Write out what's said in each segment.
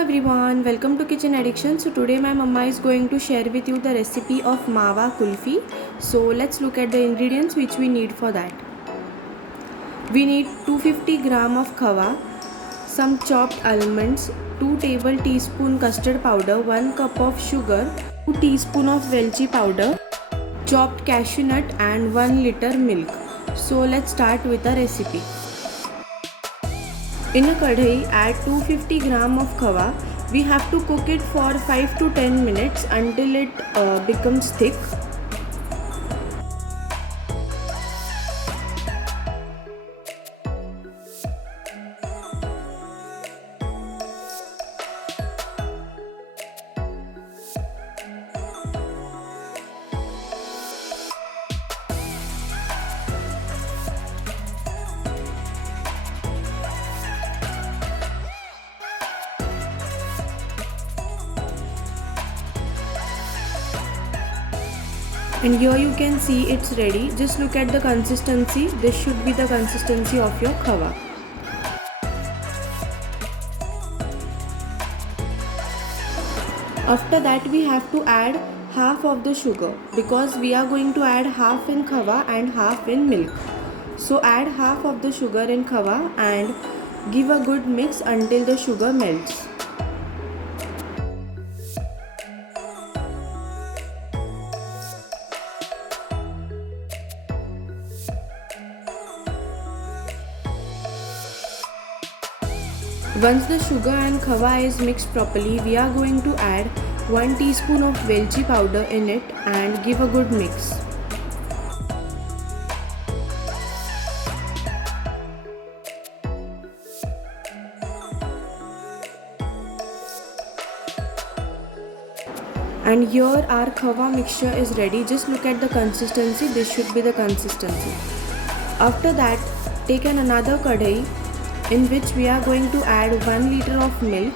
everyone, welcome to Kitchen Addiction. So today my mama is going to share with you the recipe of Mawa Kulfi. So let's look at the ingredients which we need for that. We need 250 gram of khawa, some chopped almonds, 2 table teaspoon custard powder, 1 cup of sugar, 2 teaspoon of velchi powder, chopped cashew nut and 1 liter milk. So let's start with the recipe. In a kadhai, add 250 gram of khawa. We have to cook it for 5 to 10 minutes until it becomes thick. And here you can see it's ready. Just look at the consistency. This should be the consistency of your khawa. After that we have to add half of the sugar because we are going to add half in khawa and half in milk. So add half of the sugar in khawa and give a good mix until the sugar melts. Once the sugar and khawa is mixed properly, we are going to add 1 teaspoon of velchi powder in it and give a good mix. And here our khawa mixture is ready. Just look at the consistency. This should be the consistency. After that, take another kadhai in which we are going to add 1 liter of milk.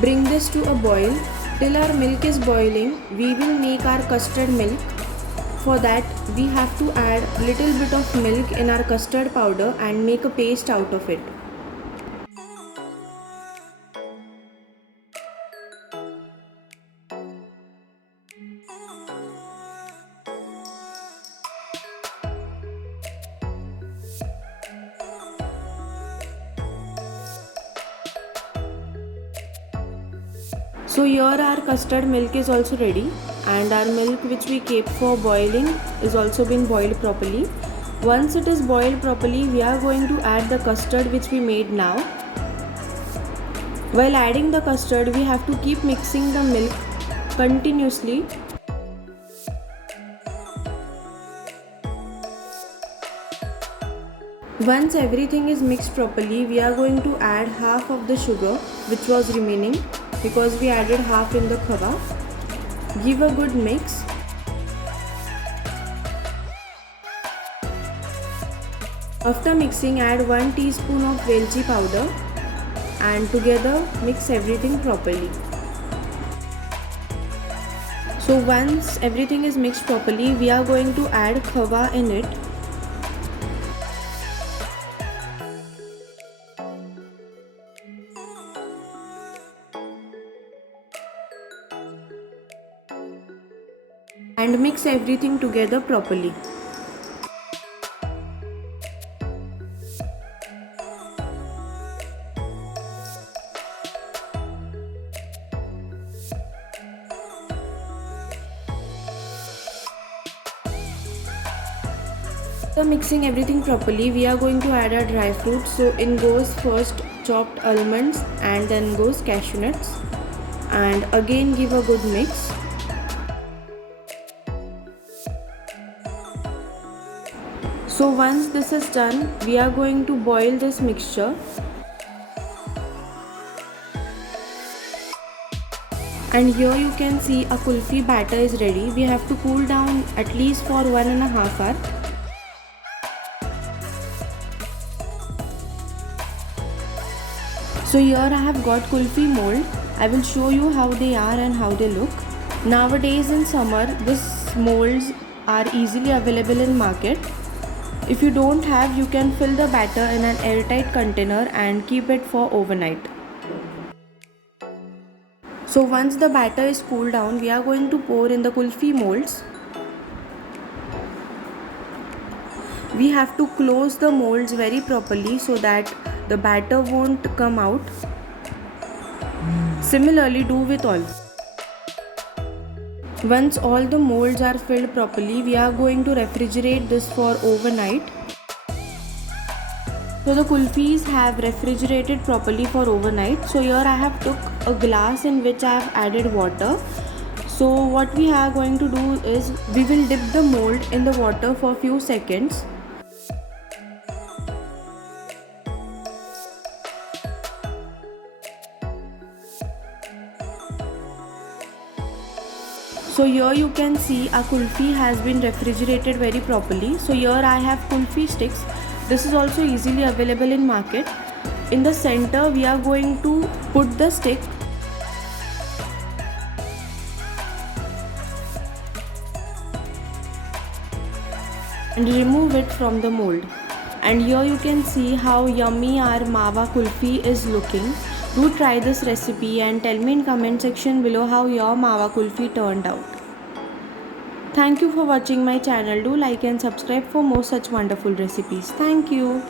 Bring this to a boil. Till our milk is boiling, we will make our custard milk. For that, we have to add little bit of milk in our custard powder and make a paste out of it. So here our custard milk is also ready and our milk which we kept for boiling is also been boiled properly. Once it is boiled properly, we are going to add the custard which we made now. While adding the custard, we have to keep mixing the milk continuously. Once everything is mixed properly, we are going to add half of the sugar which was remaining because we added half in the khawa. Give a good mix. After mixing, add 1 teaspoon of velchi powder and together mix everything properly. So once everything is mixed properly, we are going to add khawa in it. And mix everything together properly. After mixing everything properly, we are going to add our dry fruits. So in goes first chopped almonds and then goes cashew nuts. And again give a good mix. So once this is done, we are going to boil this mixture. And here you can see a kulfi batter is ready. We have to cool down at least for 1.5 hours. So here I have got kulfi mold. I will show you how they are and how they look. Nowadays in summer, these molds are easily available in market. If you don't have, you can fill the batter in an airtight container and keep it for overnight. So once the batter is cooled down, we are going to pour in the kulfi molds. We have to close the molds very properly so that the batter won't come out. Similarly, do with all. Once all the molds are filled properly, we are going to refrigerate this for overnight. So the kulfis have refrigerated properly for overnight. So here I have took a glass in which I have added water. So what we are going to do is we will dip the mold in the water for few seconds. So here you can see our kulfi has been refrigerated very properly. So here I have kulfi sticks. This is also easily available in market. In the center we are going to put the stick and remove it from the mold. And here you can see how yummy our mawa kulfi is looking. Do try this recipe and tell me in comment section below how your mawa kulfi turned out. Thank you for watching my channel. Do like and subscribe for more such wonderful recipes. Thank you.